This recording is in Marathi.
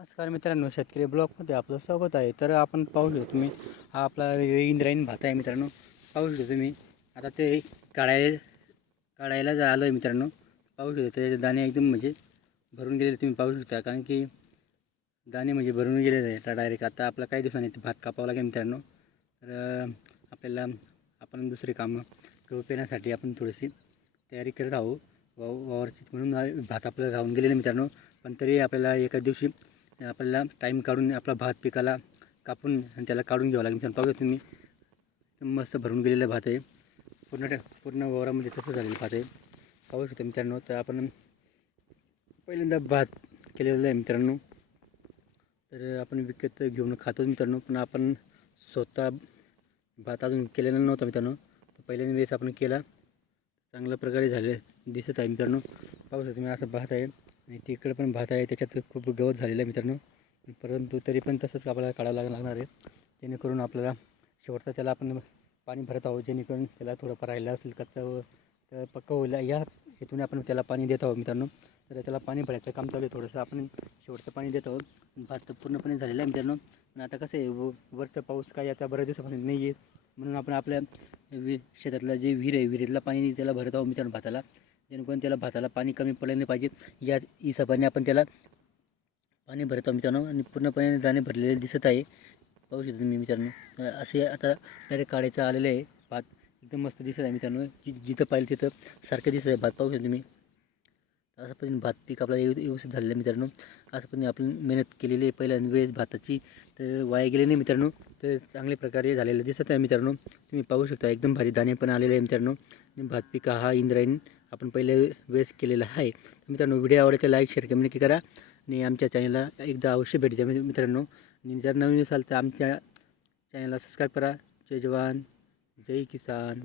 नमस्कार मित्रांनो शेतकरी ब्लॉगमध्ये आपलं स्वागत आहे. तर आपण पाहू शकतो तुम्ही हा आपला इंद्रायणी भात आहे मित्रांनो. पाहू शकतो तुम्ही. आता ते काढायला काढायला जा आलं आहे मित्रांनो. पाहू शकतो त्याचे दाणे एकदम म्हणजे भरून गेलेले तुम्ही पाहू शकता. कारण की दाणे म्हणजे भरून गेलेले आहे डायरेक्ट आता आपला काही दिवसांनी ते भात कापावं लागेल मित्रांनो. तर आपल्याला आपण दुसरे कामं गहू पेरण्यासाठी आपण थोडीशी तयारी करत आहोत. वा वावरची म्हणून भात आपल्याला राहून गेलेलं मित्रांनो. पण तरी आपल्याला एका दिवशी आपल्याला टाईम काढून आपला भात पिकाला कापून आणि त्याला काढून घ्यावं लागेल. मित्रांनो पाहूया तुम्ही. मस्त भरून गेलेलं भात आहे. पूर्ण ट- पूर्ण वावरामध्ये तसं झालेलं भात आहे. पाहू शकतो मित्रांनो तर आपण पहिल्यांदा भात केलेला आहे मित्रांनो. तर आपण विकत घेऊन खातो मित्रांनो पण आपण स्वतः भात अजून केलेला नव्हता मित्रांनो. तर पहिल्यांदा वेळेस आपण केला. चांगल्या प्रकारे झाले दिसत आहे मित्रांनो. पाहू शकतो तुम्ही असं भात आहे. आणि तिकडे पण भात आहे त्याच्यात खूप गवत झालेलं आहे मित्रांनो. परंतु तरी पण तसंच आपल्याला काढावं लाग लागणार आहे. जेणेकरून आपल्याला शेवटचा त्याला आपण पाणी भरत आहोत जेणेकरून त्याला थोडंफार राहिलं असेल कच्चा व तर पक्का होईल. या हेतूने आपण त्याला पाणी देत आहोत मित्रांनो. तर त्याला पाणी भरायचं काम चालू आहे थोडंसं. आपण शेवटचं पाणी देत आहोत. भात पूर्णपणे झालेला आहे मित्रांनो. पण आता कसं आहे व वरचा पाऊस काही आता बऱ्याच दिवसापासून नाही आहे म्हणून आपण आपल्या वि शेतातला जे विहीर आहे विहिरीतला पाणी त्याला भरत आहोत मित्रांनो भाताला. जेणेकरून त्याला भाताला पाणी कमी पडलं नाही पाहिजे. या हिशोबाने आपण त्याला पाणी भरत आहोत मित्रांनो. आणि पूर्णपणे दाणे भरलेले दिसत आहे. पाहू शकतो तुम्ही मित्रांनो. असे आता डायरेक्ट काढायचं आलेलं आहे. भात एकदम मस्त दिसत आहे मित्रांनो. जि जिथं पाहिलं तिथं सारखं दिसत आहे भात. पाहू शकतो तुम्ही. असं पण भात पीक आपल्याला व्यव- व्यवस्थित झालेलं आहे मित्रांनो. असं पण आपण मेहनत केलेली आहे. पहिल्या वेळेस भाताची तर वाया गेले नाही मित्रांनो. तर चांगल्या प्रकारे झालेलं दिसत आहे मित्रांनो. तुम्ही पाहू शकता एकदम भारी दाणे पण आलेले आहे मित्रांनो. भात पीक हा इंद्रायण आपण पहिले वेस्ट केलेला आहे. मित्रांनो व्हिडिओ आवडला तर लाईक शेअर कमेंट नक्की करा आणि आमच्या चॅनलला एकदा अवश्य भेट द्या. मित्रांनो आणि जर नवीन असाल तर आमच्या चॅनलला सबस्क्राईब करा. जय जवान जय किसान.